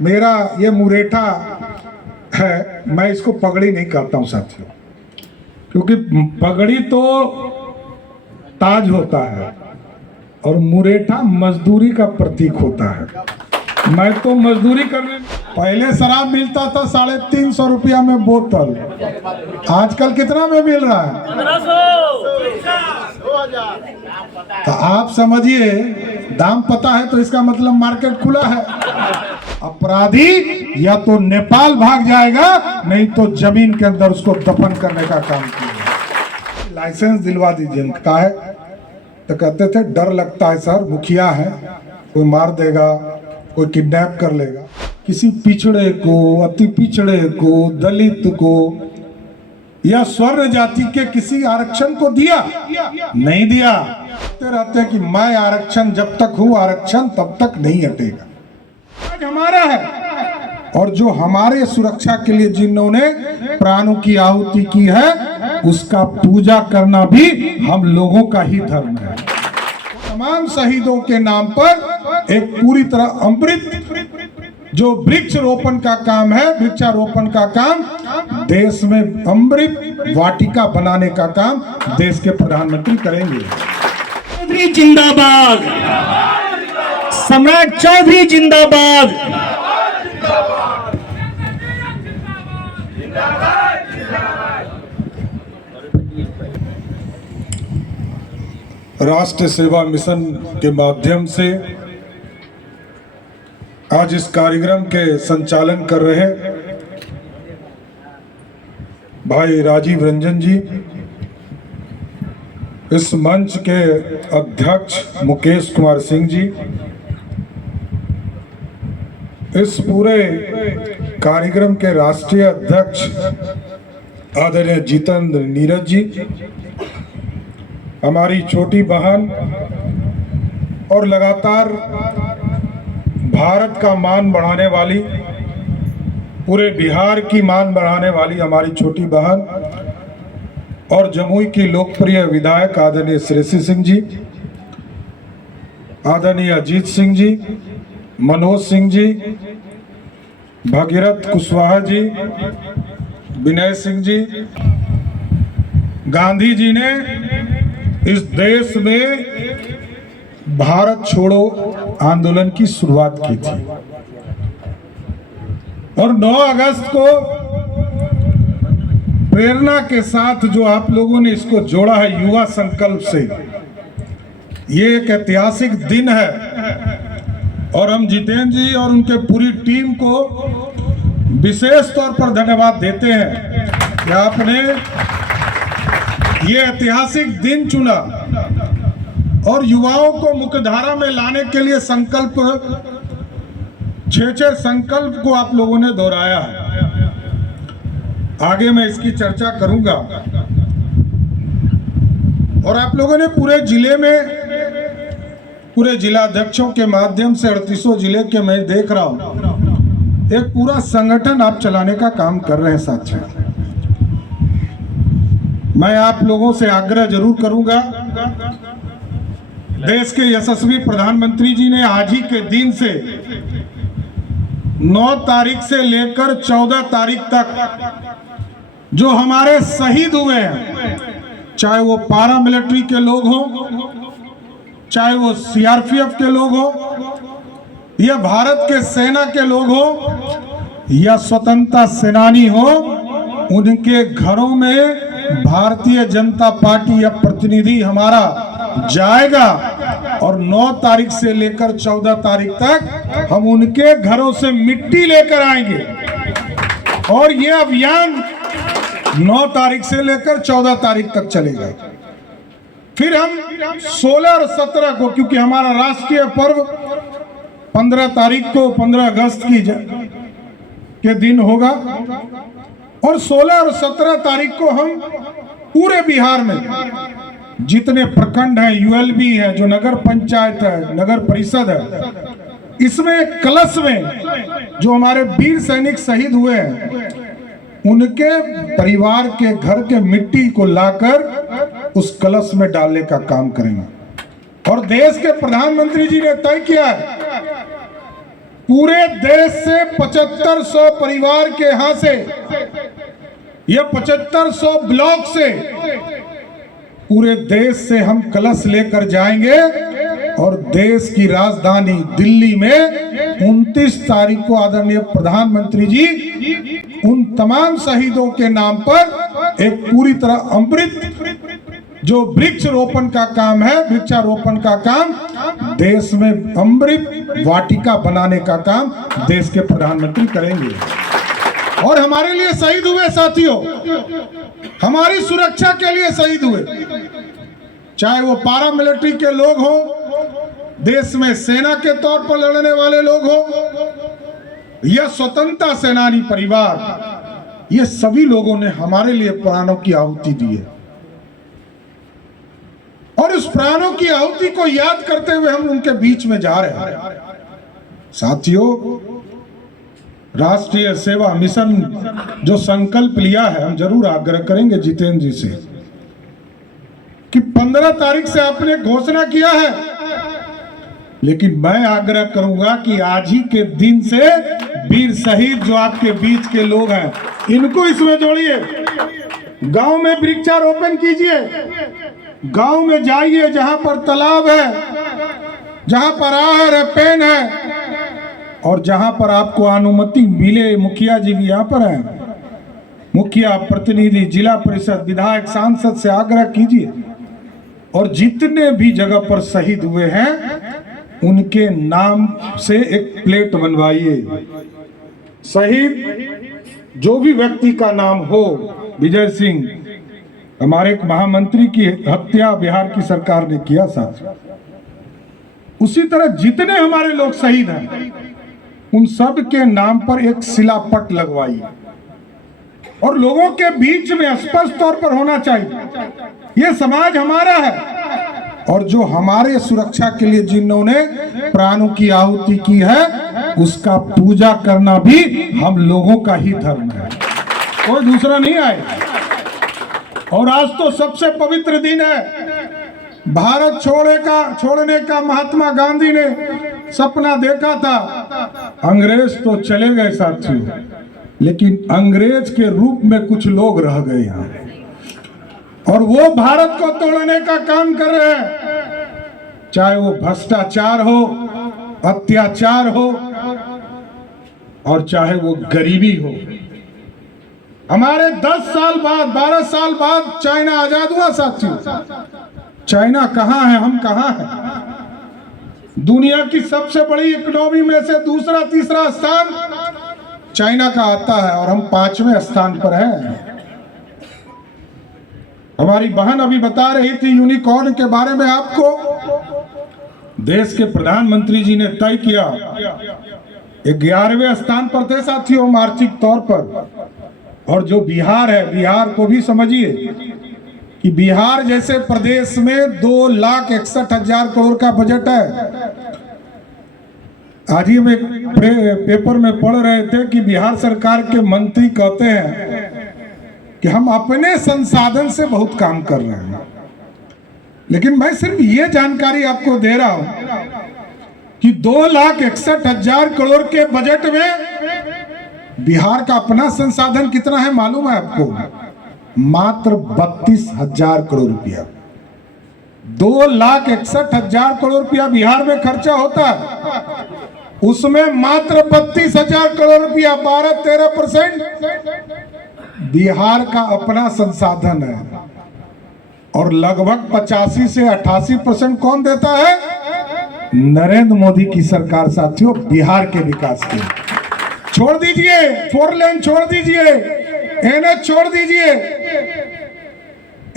मेरा ये मुरेठा है, मैं इसको पगड़ी नहीं कहता हूं साथियों, क्योंकि पगड़ी तो ताज होता है और मुरेठा मजदूरी का प्रतीक होता है। मैं तो मजदूरी करने, पहले शराब मिलता था 350 रुपया में बोतल, आजकल कितना में मिल रहा है? 1500। तो आप समझिए, दाम पता है तो इसका मतलब मार्केट खुला है। अपराधी या तो नेपाल भाग जाएगा, नहीं तो जमीन के अंदर उसको दफन करने का काम किया। लाइसेंस दिलवा दीजिए। कहा है तो कहते थे डर लगता है सर, मुखिया है, कोई मार देगा, कोई किडनैप कर लेगा। किसी पिछड़े को, अति पिछड़े को, दलित को या स्वर्ण जाति के किसी आरक्षण को दिया? नहीं दिया। कहते रहते हैं कि मैं आरक्षण जब तक हूं, आरक्षण तब तक नहीं हटेगा। आज हमारा है, और जो हमारे सुरक्षा के लिए जिन्होंने प्राणों की आहुति की है, उसका पूजा करना भी हम लोगों का ही धर्म है। तमाम शहीदों के नाम पर एक पूरी तरह अमृत जो वृक्ष रोपण का काम है, वृक्षारोपण का काम, देश में अमृत वाटिका बनाने का काम देश के प्रधानमंत्री करेंगे। चौधरी जिंदाबाद, सम्राट चौधरी जिंदाबाद। राष्ट्र सेवा मिशन के माध्यम से आज इस कार्यक्रम के संचालन कर रहे भाई राजीव रंजन जी, इस मंच के अध्यक्ष मुकेश कुमार सिंह जी, इस पूरे कार्यक्रम के राष्ट्रीय अध्यक्ष आदरणीय जितेंद्र नीरज जी, हमारी छोटी बहन और लगातार भारत का मान बढ़ाने वाली, पूरे बिहार की मान बढ़ाने वाली हमारी छोटी बहन और जमुई की लोकप्रिय विधायक आदरणीय श्रेयसी सिंह जी, आदरणीय अजीत सिंह जी, मनोज सिंह जी, भगीरथ कुशवाहा जी, विनय सिंह जी। गांधी जी ने इस देश में भारत छोड़ो आंदोलन की शुरुआत की थी और 9 अगस्त को प्रेरणा के साथ जो आप लोगों ने इसको जोड़ा है युवा संकल्प से, ये एक ऐतिहासिक दिन है और हम जितेंद्र जी और उनके पूरी टीम को विशेष तौर पर धन्यवाद देते हैं कि आपने ये ऐतिहासिक दिन चुना और युवाओं को मुख्यधारा में लाने के लिए संकल्प, 6 संकल्प को आप लोगों ने दोहराया है। आगे मैं इसकी चर्चा करूंगा और आप लोगों ने पूरे जिले में, पूरे जिला अध्यक्षों के माध्यम से 38 जिले के मैं देख रहा हूं, एक पूरा संगठन आप चलाने का काम कर रहे हैं साथियों। मैं आप लोगों से आग्रह जरूर करूंगा, देश के यशस्वी प्रधानमंत्री जी ने आज ही के दिन से 9 तारीख से लेकर 14 तारीख तक जो हमारे शहीद हुए हैं, चाहे वो पारा मिलिट्री के लोग हों, चाहे वो सीआरपीएफ के लोग हों, या भारत के सेना के लोग हों, या स्वतंत्रता सेनानी हो, उनके घरों में भारतीय जनता पार्टी या प्रतिनिधि हमारा जाएगा और 9 तारीख से लेकर 14 तारीख तक हम उनके घरों से मिट्टी लेकर आएंगे और ये अभियान 9 तारीख से लेकर 14 तारीख तक चलेगा। फिर हम 16 और 17 को, क्योंकि हमारा राष्ट्रीय पर्व 15 तारीख को 15 अगस्त के दिन होगा और 16 और 17 तारीख को हम पूरे बिहार में जितने प्रखंड हैं, यूएलबी है, जो नगर पंचायत है, नगर परिषद है, इसमें कलश में जो हमारे वीर सैनिक शहीद हुए हैं, उनके परिवार के घर के मिट्टी को लाकर उस कलश में डालने का काम करेंगे। और देश के प्रधानमंत्री जी ने तय किया है पूरे देश से 7500 परिवार के यहां से, ये 7500 ब्लॉक से, पूरे देश से हम कलश लेकर जाएंगे और देश की राजधानी दिल्ली में 29 तारीख को आदरणीय प्रधानमंत्री जी उन तमाम शहीदों के नाम पर एक पूरी तरह अमृत जो वृक्ष रोपण का काम है, वृक्षारोपण का काम, देश में अमृत वाटिका बनाने का काम देश के प्रधानमंत्री करेंगे। और हमारे लिए शहीद हुए साथियों, हमारी सुरक्षा के लिए शहीद हुए, चाहे वो पारा मिलिट्री के लोग हों, देश में सेना के तौर पर लड़ने वाले लोग हों, या स्वतंत्रता सेनानी परिवार, ये सभी लोगों ने हमारे लिए प्राणों की आहुति दी है। और उस प्राणों की आहुति को याद करते हुए हम उनके बीच में जा रहे हैं। साथियों, राष्ट्रीय सेवा मिशन जो संकल्प लिया है, हम जरूर आग्रह करेंगे जितेंद्र जी से कि 15 तारीख से आपने घोषणा किया है, लेकिन मैं आग्रह करूंगा कि आज ही के दिन से वीर शहीद जो आपके बीच के लोग हैं, इनको इसमें जोड़िए। गांव में वृक्षारोपण कीजिए, गांव में जाइए जहां पर तालाब है, जहां पर आहर है, पेन है, और जहां पर आपको अनुमति मिले, मुखिया जी भी यहां पर हैं, मुखिया, प्रतिनिधि, जिला परिषद, विधायक, सांसद से आग्रह कीजिए और जितने भी जगह पर शहीद हुए हैं उनके नाम से एक प्लेट बनवाइए। शहीद जो भी व्यक्ति का नाम हो, विजय सिंह हमारे एक महामंत्री की हत्या बिहार की सरकार ने किया साथ, उसी तरह जितने हमारे लोग शहीद हैं उन सब के नाम पर एक शिलापट लगवाइए और लोगों के बीच में स्पष्ट तौर पर होना चाहिए ये समाज हमारा है, और जो हमारे सुरक्षा के लिए जिन्होंने प्राणों की आहुति की है उसका पूजा करना भी हम लोगों का ही धर्म है, कोई दूसरा नहीं आए। और आज तो सबसे पवित्र दिन है, भारत छोड़ने का महात्मा गांधी ने सपना देखा था। अंग्रेज तो चले गए साथियों, लेकिन अंग्रेज के रूप में कुछ लोग रह गए यहाँ, और वो भारत को तोड़ने का काम कर रहे हैं, चाहे वो भ्रष्टाचार हो, अत्याचार हो, और चाहे वो गरीबी हो। हमारे 10 साल बाद, 12 साल बाद चाइना आजाद हुआ साथियों। चाइना कहाँ है, हम कहाँ हैं? दुनिया की सबसे बड़ी इकोनॉमी में से दूसरा तीसरा स्थान चाइना का आता है और हम 5वें स्थान पर हैं। हमारी बहन अभी बता रही थी यूनिकॉर्न के बारे में आपको। देश के प्रधानमंत्री जी ने तय किया 11वें स्थान पर थे साथियों आर्थिक तौर पर। और जो बिहार है, बिहार को भी समझिए कि बिहार जैसे प्रदेश में 2,61,000 करोड़ का बजट है। आज ही हम एक पेपर में पढ़ रहे थे कि बिहार सरकार के मंत्री कहते हैं कि हम अपने संसाधन से बहुत काम कर रहे हैं, लेकिन मैं सिर्फ ये जानकारी आपको दे रहा हूं कि 2,61,000 करोड़ के बजट में बिहार का अपना संसाधन कितना है मालूम है आपको? मात्र 32,000 करोड़ रुपया। 2,61,000 करोड़ रुपया बिहार में खर्चा होता है, उसमें मात्र 32,000 करोड़ रुपया 12-13% बिहार का अपना संसाधन है, और लगभग 85 से 88% कौन देता है? नरेंद्र मोदी की सरकार साथियों, बिहार के विकास के। छोड़ दीजिए 4 लेन, छोड़ दीजिए NH, छोड़ दीजिए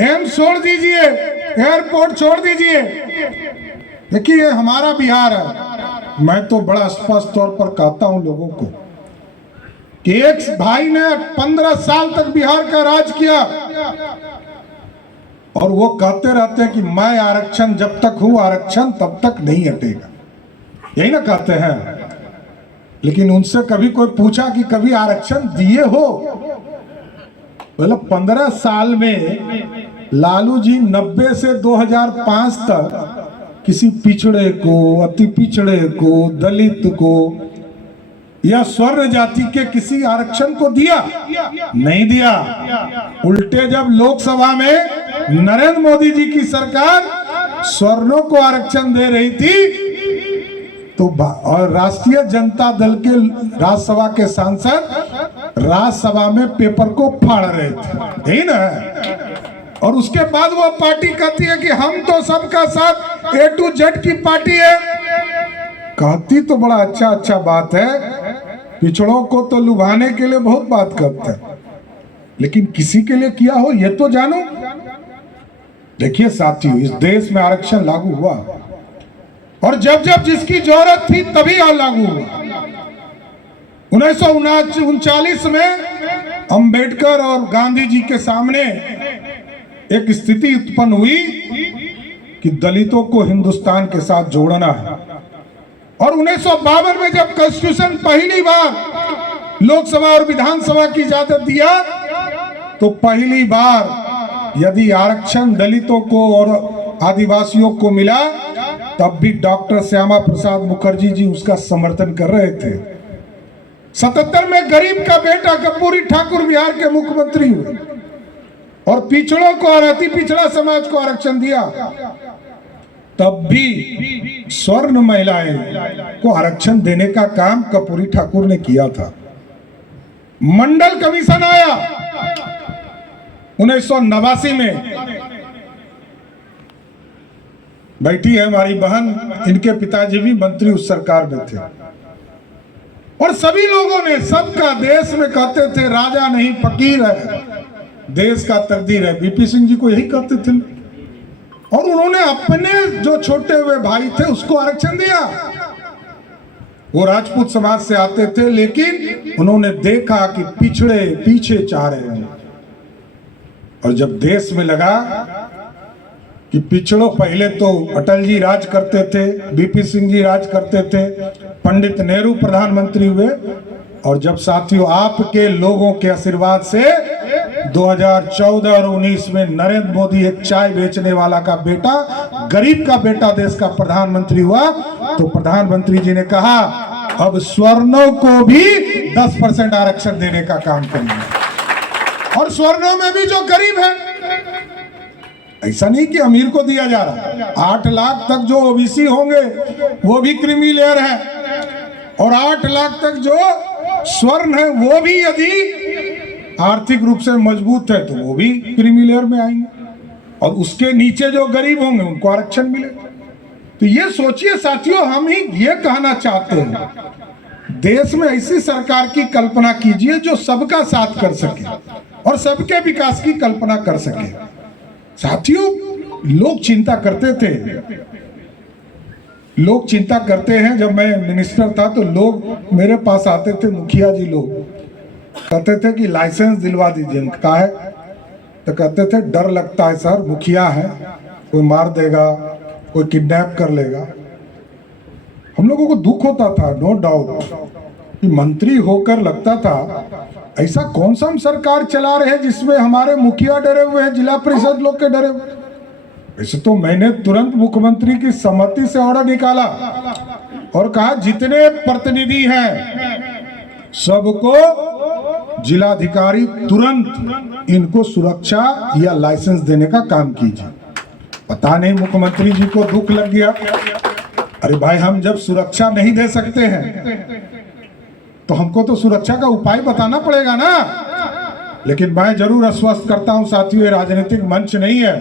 एम्स, छोड़ दीजिए एयरपोर्ट, छोड़ दीजिए। देखिए हमारा बिहार है। मैं तो बड़ा स्पष्ट तौर पर कहता हूं लोगों को कि एक भाई ने 15 साल तक बिहार का राज किया, और वो कहते रहते हैं कि मैं आरक्षण जब तक हूं, आरक्षण तब तक नहीं हटेगा, यही ना कहते हैं। लेकिन उनसे कभी कोई पूछा कि कभी आरक्षण दिए हो? मतलब 15 साल में लालू जी 90 से 2005 तक किसी पिछड़े को, अति पिछड़े को, दलित को या स्वर्ण जाति के किसी आरक्षण को दिया? नहीं दिया। उल्टे जब लोकसभा में नरेंद्र मोदी जी की सरकार स्वर्णों को आरक्षण दे रही थी तो और राष्ट्रीय जनता दल के राज्यसभा के सांसद राज्यसभा में पेपर को फाड़ रहे थे, यही ना है। और उसके बाद वो पार्टी कहती है कि हम तो सबका साथ A to Z की पार्टी है। कहती तो बड़ा अच्छा बात है, पिछड़ों को तो लुभाने के लिए बहुत बात करते हैं, लेकिन किसी के लिए किया हो ये तो जानो। देखिए साथियों, इस देश में आरक्षण लागू हुआ और जब जब जिसकी जरूरत थी तभी लागू हुआ। 1939 में अंबेडकर और गांधी जी के सामने एक स्थिति उत्पन्न हुई कि दलितों को हिंदुस्तान के साथ जोड़ना है। और 1952 में जब कॉन्स्टिट्यूशन पहली बार लोकसभा और विधानसभा की इजाजत दिया तो पहली बार यदि आरक्षण दलितों को और आदिवासियों को मिला तब भी डॉक्टर श्यामा प्रसाद मुखर्जी जी उसका समर्थन कर रहे थे। 77 में गरीब का बेटा कर्पूरी ठाकुर बिहार के मुख्यमंत्री हुए और पिछड़ों को और अति पिछड़ा समाज को आरक्षण दिया। तब भी स्वर्ण महिलाएं को आरक्षण देने का काम कर्पूरी ठाकुर ने किया था। मंडल कमीशन आया 1989 में, बैठी है हमारी बहन, इनके पिताजी भी मंत्री उस सरकार में थे। और सभी लोगों ने, सबका देश में कहते थे राजा नहीं फकीर है, देश का तकदीर है। बीपी सिंह जी को यही कहते थे और उन्होंने अपने जो छोटे हुए भाई थे उसको आरक्षण दिया। वो राजपूत समाज से आते थे, लेकिन उन्होंने देखा कि पिछड़े पीछे चाह रहे हैं। और जब देश में लगा कि पिछड़ों, पहले तो अटल जी राज करते थे, बीपी सिंह जी राज करते थे, पंडित नेहरू प्रधानमंत्री हुए, और जब साथियों आपके लोगों के आशीर्वाद से 2014 और 19 में नरेंद्र मोदी एक चाय बेचने वाला का बेटा, गरीब का बेटा देश का प्रधानमंत्री हुआ, तो प्रधानमंत्री जी ने कहा अब स्वर्णों को भी 10% आरक्षण देने का काम करेंगे। और स्वर्णों में भी जो गरीब है, ऐसा नहीं कि अमीर को दिया जा रहा, 8 लाख तक जो ओबीसी होंगे वो भी क्रीमी लेयर है, और 8 लाख तक जो स्वर्ण है वो भी यदि आर्थिक रूप से मजबूत है तो वो भी क्रीमी लेयर में आएंगे, और उसके नीचे जो गरीब होंगे उनको आरक्षण मिले। तो ये सोचिए साथियों, हम ही ये कहना चाहते हैं, देश में ऐसी सरकार की कल्पना कीजिए जो सबका साथ कर सके और सबके विकास की कल्पना कर सके। साथियों, लोग चिंता करते थे, लोग चिंता करते हैं। जब मैं मिनिस्टर था तो लोग मेरे पास आते थे, मुखिया जी लोग कहते थे कि लाइसेंस दिलवा दीजिए। कहा है तो कहते थे डर लगता है सर, मुखिया है, कोई मार देगा, कोई किडनैप कर लेगा। हम लोगों को दुख होता था, नो डाउट, कि मंत्री होकर लगता था ऐसा कौन सा हम सरकार चला रहे हैं जिसमें हमारे मुखिया डरे हुए हैं, जिला परिषद लोग के डरे हुए। वैसे तो मैंने तुरंत मुख्यमंत्री की सहमति से ऑर्डर निकाला और कहा जितने प्रतिनिधि हैं सबको जिलाधिकारी तुरंत इनको सुरक्षा या लाइसेंस देने का काम कीजिए। पता नहीं मुख्यमंत्री जी को दुख लग गया। अरे भाई, हम जब सुरक्षा नहीं दे सकते हैं तो हमको तो सुरक्षा का उपाय बताना पड़ेगा ना। लेकिन मैं जरूर आश्वस्त करता हूं साथियों, ये राजनीतिक मंच नहीं है,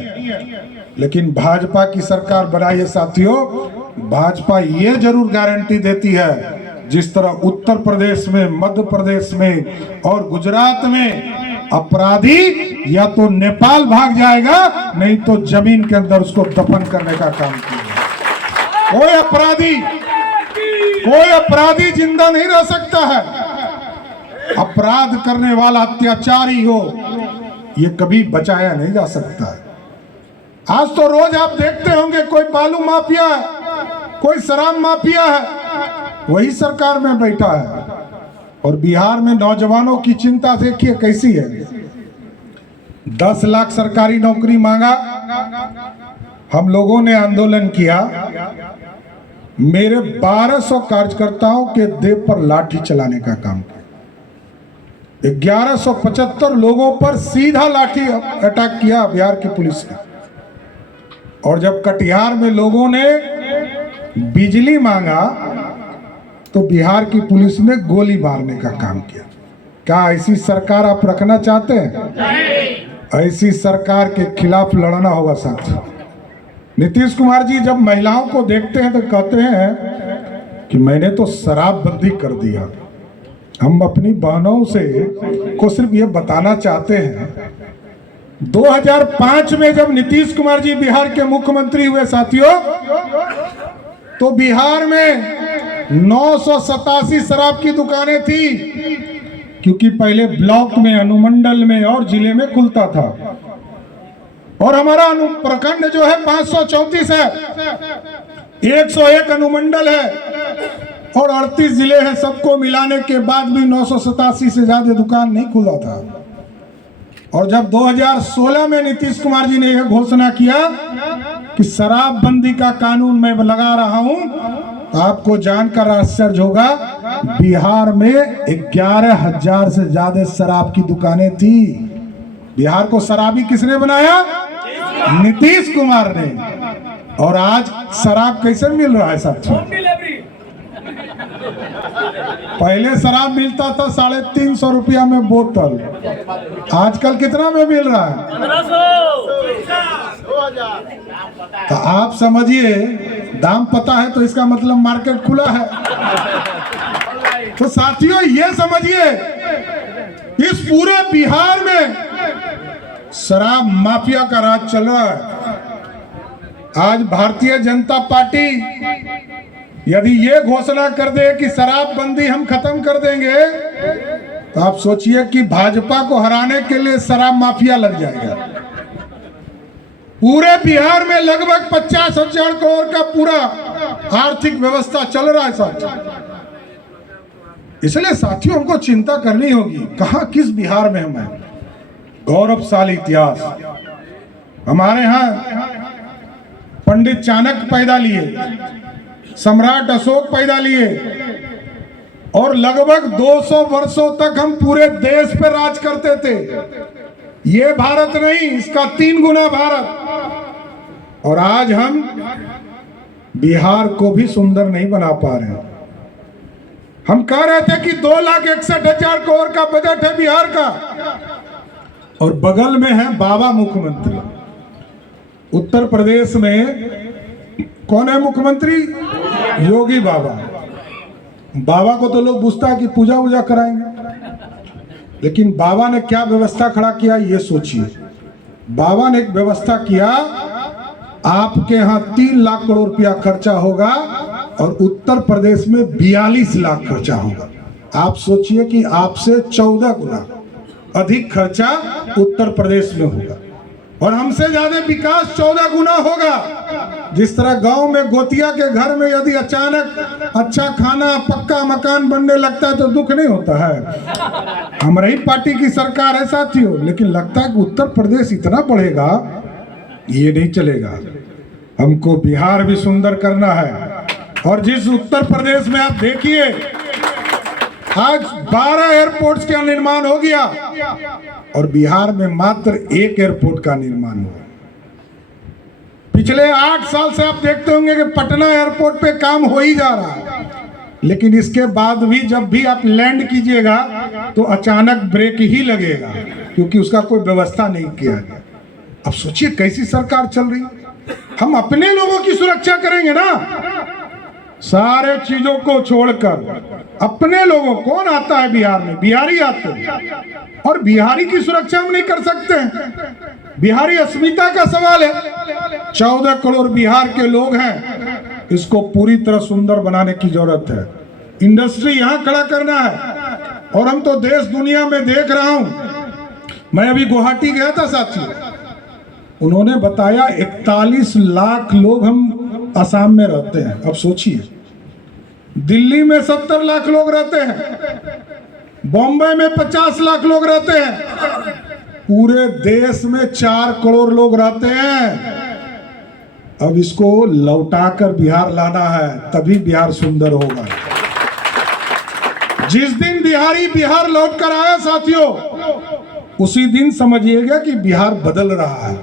लेकिन भाजपा की सरकार बनाई है साथियों। भाजपा ये जरूर गारंटी देती है, जिस तरह उत्तर प्रदेश में, मध्य प्रदेश में और गुजरात में अपराधी या तो नेपाल भाग जाएगा, नहीं तो जमीन के अंदर उसको दफन करने का काम किया। कोई अपराधी जिंदा नहीं रह सकता है। अपराध करने वाला अत्याचारी हो, ये कभी बचाया नहीं जा सकता है। आज तो रोज आप देखते होंगे कोई बालू माफिया है, कोई शराब माफिया है, वही सरकार में बैठा है। और बिहार में नौजवानों की चिंता देखिए कैसी है। 10 लाख सरकारी नौकरी मांगा, हम लोगों ने आंदोलन किया, मेरे 1200 कार्यकर्ताओं के देह पर लाठी चलाने का काम किया। 1175 लोगों पर सीधा लाठी अटैक किया बिहार की पुलिस ने। और जब कटिहार में लोगों ने बिजली मांगा तो बिहार की पुलिस ने गोली मारने का काम किया। क्या ऐसी सरकार आप रखना चाहते हैं? ऐसी सरकार के खिलाफ लड़ना होगा साथ। नीतीश कुमार जी जब महिलाओं को देखते हैं तो कहते हैं कि मैंने तो शराबबंदी कर दिया। हम अपनी बहनों से को सिर्फ ये बताना चाहते हैं, 2005 में जब नीतीश कुमार जी बिहार के मुख्यमंत्री हुए साथियों, तो बिहार में 987 शराब की दुकानें थी, क्योंकि पहले ब्लॉक में, अनुमंडल में और जिले में खुलता था। और हमारा प्रखंड जो है 534 है, 101 अनुमंडल है और 38 जिले हैं। सबको मिलाने के बाद भी 987 से ज्यादा दुकान नहीं खुला था। और जब 2016 में नीतीश कुमार जी ने यह घोषणा किया कि शराबबंदी का कानून मैं लगा रहा हूं, तो आपको जानकर आश्चर्य होगा, बिहार में 11,000 से ज्यादा शराब की दुकानें थी। बिहार को शराबी किसने बनाया? नीतीश कुमार ने। और आज शराब कैसे मिल रहा है साथियों? पहले शराब मिलता था 350 रुपया में बोतल, आजकल कितना में मिल रहा है? 1500। तो आप समझिए, दाम पता है तो इसका मतलब मार्केट खुला है। तो साथियों ये समझिए, इस पूरे बिहार में शराब माफिया का राज चल रहा है। आज भारतीय जनता पार्टी यदि ये घोषणा कर दे कि शराबबंदी हम खत्म कर देंगे, तो आप सोचिए कि भाजपा को हराने के लिए शराब माफिया लग जाएगा। पूरे बिहार में लगभग 50,000 करोड़ का पूरा आर्थिक व्यवस्था चल रहा है साथियों। इसलिए साथियों हमको चिंता करनी होगी, कहां किस बिहार में हम हैं। गौरवशाली इतिहास हमारे यहाँ पंडित चाणक्य पैदा लिए, सम्राट अशोक पैदा लिए, और लगभग 200 वर्षों तक हम पूरे देश पे राज करते थे। ये भारत नहीं, इसका 3 गुना भारत। और आज हम बिहार को भी सुंदर नहीं बना पा रहे हैं। हम कह रहे थे कि 2,61,000 करोड़ का बजट है बिहार का, और बगल में है बाबा मुख्यमंत्री। उत्तर प्रदेश में कौन है मुख्यमंत्री? योगी बाबा। बाबा को तो लोग पूछता है कि पूजा वूजा कराएंगे, लेकिन बाबा ने क्या व्यवस्था खड़ा किया ये सोचिए। बाबा ने एक व्यवस्था किया, आपके यहाँ 3 लाख करोड़ रुपया खर्चा होगा और उत्तर प्रदेश में 42 लाख खर्चा होगा। आप सोचिए कि आपसे 14 गुना अधिक खर्चा उत्तर प्रदेश में होगा, और हमसे ज्यादा विकास 14 गुना होगा। जिस तरह गांव में गोतिया के घर में यदि अचानक अच्छा खाना, पक्का मकान बनने लगता है तो दुख नहीं होता है। हमारी पार्टी की सरकार है साथियों, लेकिन लगता है कि उत्तर प्रदेश इतना बढ़ेगा, ये नहीं चलेगा। हमको बिहार भी सुंदर करना है। और जिस उत्तर प्रदेश में आप देखिए, आज 12 एयरपोर्ट्स का निर्माण हो गया, और बिहार में मात्र 1 एयरपोर्ट का निर्माण हुआ। पिछले 8 साल से आप देखते होंगे कि पटना एयरपोर्ट पे काम हो ही जा रहा है, लेकिन इसके बाद भी जब भी आप लैंड कीजिएगा तो अचानक ब्रेक ही लगेगा, क्योंकि उसका कोई व्यवस्था नहीं किया गया। अब सोचिए कैसी सरकार चल रही है। हम अपने लोगों की सुरक्षा करेंगे ना, सारे चीजों को छोड़कर अपने लोगों। कौन आता है बिहार में? बिहारी आते हैं, और बिहारी की सुरक्षा हम नहीं कर सकते हैं। बिहारी अस्मिता का सवाल है। 14 करोड़ बिहार के लोग हैं, इसको पूरी तरह सुंदर बनाने की जरूरत है। इंडस्ट्री यहाँ खड़ा करना है, और हम तो देश दुनिया में देख रहा हूं। मैं अभी गुवाहाटी गया था साथियों, उन्होंने बताया 41 लाख लोग हम असम में रहते हैं। अब सोचिए, दिल्ली में 70 लाख लोग रहते हैं, बॉम्बे में 50 लाख लोग रहते हैं, पूरे देश में 4 करोड़ लोग रहते हैं। अब इसको लौटाकर बिहार लाना है, तभी बिहार सुंदर होगा। जिस दिन बिहारी बिहार लौट कर आया साथियों, उसी दिन समझिएगा कि बिहार बदल रहा है।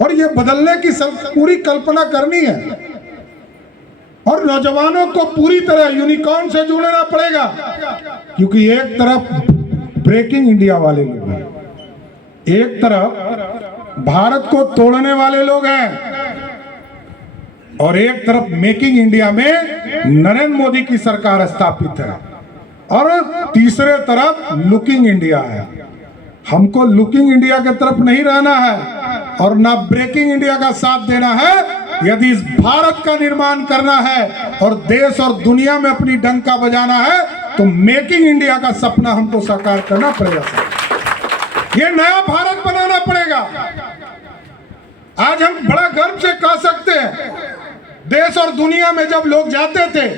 और ये बदलने की पूरी कल्पना करनी है, और नौजवानों को पूरी तरह यूनिकॉर्न से जुड़ना पड़ेगा, क्योंकि एक तरफ ब्रेकिंग इंडिया वाले लोग हैं, एक तरफ भारत को तोड़ने वाले लोग हैं, और एक तरफ मेकिंग इंडिया में नरेंद्र मोदी की सरकार स्थापित है, और तीसरे तरफ लुकिंग इंडिया है। हमको लुकिंग इंडिया की तरफ नहीं रहना है और ना ब्रेकिंग इंडिया का साथ देना है। यदि इस भारत का निर्माण करना है और देश और दुनिया में अपनी डंका बजाना है, तो मेकिंग इंडिया का सपना हमको साकार करना पड़ेगा। ये नया भारत बनाना पड़ेगा। आज हम बड़ा गर्व से कह सकते हैं, देश और दुनिया में जब लोग जाते थे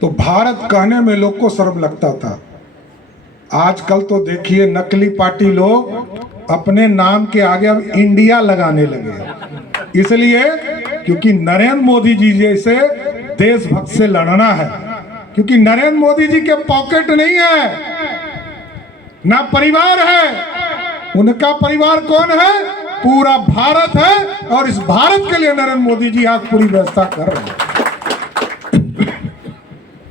तो भारत कहने में लोग को शर्म लगता था। आजकल तो देखिए नकली पार्टी लोग अपने नाम के आगे अब इंडिया लगाने लगे, इसलिए क्योंकि नरेंद्र मोदी जी जैसे देशभक्त से लड़ना है। क्योंकि नरेंद्र मोदी जी के पॉकेट नहीं है, ना परिवार है। उनका परिवार कौन है? पूरा भारत है, और इस भारत के लिए नरेंद्र मोदी जी आज पूरी व्यवस्था कर रहे हैं।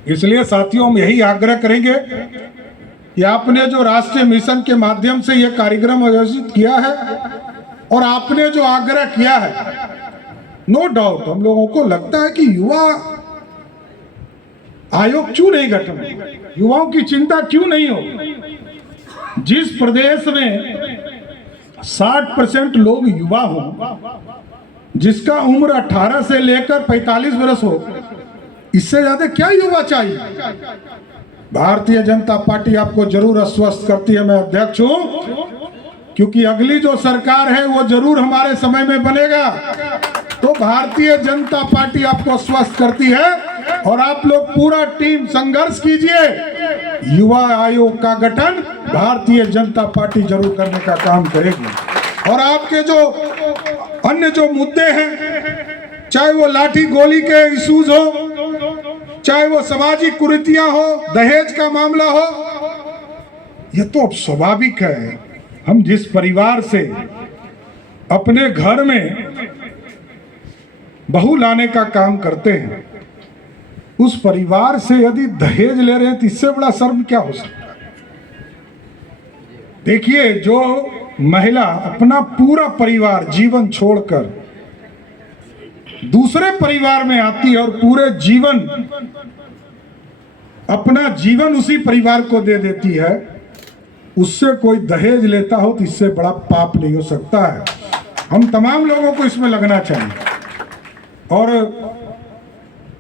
इसलिए साथियों, हम यही आग्रह करेंगे कि आपने जो राष्ट्रीय मिशन के माध्यम से यह कार्यक्रम आयोजित किया है और आपने जो आग्रह किया है, नो डाउट हम लोगों को लगता है कि युवा आयोग क्यों नहीं गठन, युवाओं की चिंता क्यों नहीं हो। जिस प्रदेश में 60% लोग युवा हो, जिसका उम्र 18 से लेकर 45 वर्ष हो, इससे ज्यादा क्या युवा चाहिए। भारतीय जनता पार्टी आपको जरूर आश्वस्त करती है, मैं अध्यक्ष हूं, क्योंकि अगली जो सरकार है वो जरूर हमारे समय में बनेगा। तो भारतीय जनता पार्टी आपको आश्वस्त करती है, और आप लोग पूरा टीम संघर्ष कीजिए। युवा आयोग का गठन भारतीय जनता पार्टी जरूर करने का काम करेगी। और आपके जो अन्य जो मुद्दे हैं, चाहे वो लाठी गोली के इश्यूज हो, चाहे वो सामाजिक कुरीतियां हो, दहेज का मामला हो, ये तो अब स्वाभाविक है। हम जिस परिवार से अपने घर में बहू लाने का काम करते हैं, उस परिवार से यदि दहेज ले रहे हैं तो इससे बड़ा शर्म क्या हो सकता है। देखिए, जो महिला अपना पूरा परिवार जीवन छोड़कर दूसरे परिवार में आती है और पूरे जीवन अपना जीवन उसी परिवार को दे देती है, उससे कोई दहेज लेता हो तो इससे बड़ा पाप नहीं हो सकता है। हम तमाम लोगों को इसमें लगना चाहिए। और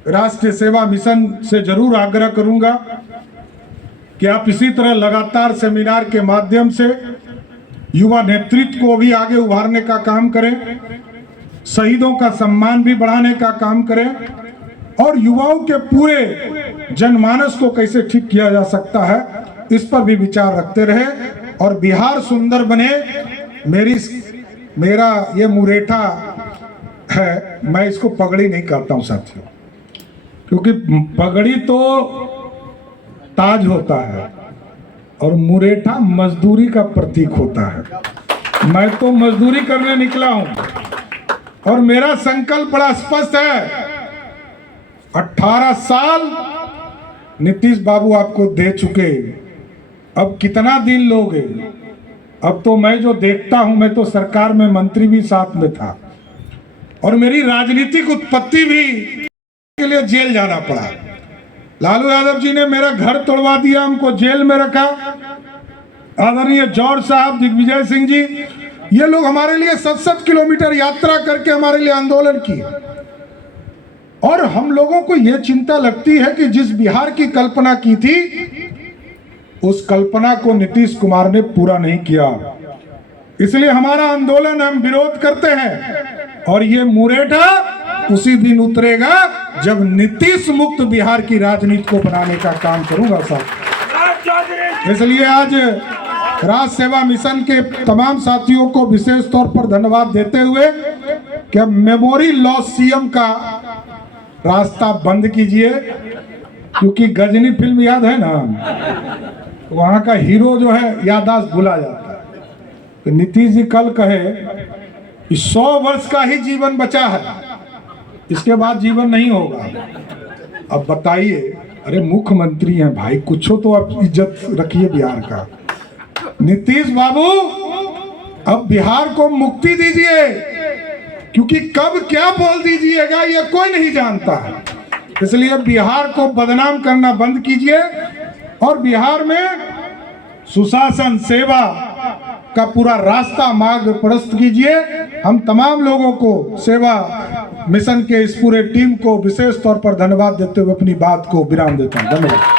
राष्ट्रीय सेवा मिशन से जरूर आग्रह करूंगा कि आप इसी तरह लगातार सेमिनार के माध्यम से युवा नेतृत्व को भी आगे उभारने का काम करें, शहीदों का सम्मान भी बढ़ाने का काम करें, और युवाओं के पूरे जनमानस को कैसे ठीक किया जा सकता है, इस पर भी विचार रखते रहे, और बिहार सुंदर बने। मेरा ये मुरेठा है, मैं इसको पगड़ी नहीं कहता हूं साथियों, क्योंकि पगड़ी तो ताज होता है और मुरेठा मजदूरी का प्रतीक होता है। मैं तो मजदूरी करने निकला हूं और मेरा संकल्प बड़ा स्पष्ट है। 18 साल नीतीश बाबू आपको दे चुके, अब कितना दिन लोगे। अब तो मैं जो देखता हूं, मैं तो सरकार में मंत्री भी साथ में था, और मेरी राजनीतिक उत्पत्ति भी के लिए जेल जाना पड़ा। लालू यादव जी ने मेरा घर तोड़वा दिया, हमको जेल में रखा। आदरणीय जॉर्ज साहब, दिग्विजय सिंह जी, ये लोग हमारे लिए 7-7 किलोमीटर यात्रा करके हमारे लिए आंदोलन किए। और हम लोगों को यह चिंता लगती है कि जिस बिहार की कल्पना की थी, उस कल्पना को नीतीश कुमार ने पूरा नहीं किया। इसलिए हमारा आंदोलन, हम विरोध करते हैं, और ये मुरेठा उसी दिन उतरेगा जब नीतीश मुक्त बिहार की राजनीति को बनाने का काम करूंगा साहब। इसलिए आज राज सेवा मिशन के तमाम साथियों को विशेष तौर पर धन्यवाद देते हुए कि अब मेमोरी लॉस सीएम का रास्ता बंद कीजिए, क्योंकि गजनी फिल्म याद है ना, वहां का हीरो जो है याददाश्त भुला जाता है। तो नीतीश जी कल कहे कि 100 वर्ष का ही जीवन बचा है, इसके बाद जीवन नहीं होगा। अब बताइए, अरे मुख्यमंत्री हैं भाई, कुछ तो आप इज्जत रखिए बिहार का। नीतीश बाबू अब बिहार को मुक्ति दीजिए, क्योंकि कब क्या बोल दीजिएगा ये कोई नहीं जानता है। इसलिए बिहार को बदनाम करना बंद कीजिए और बिहार में सुशासन सेवा का पूरा रास्ता मार्ग प्रशस्त कीजिए। हम तमाम लोगों को, सेवा मिशन के इस पूरे टीम को विशेष तौर पर धन्यवाद देते हुए अपनी बात को विराम देता हूं। धन्यवाद।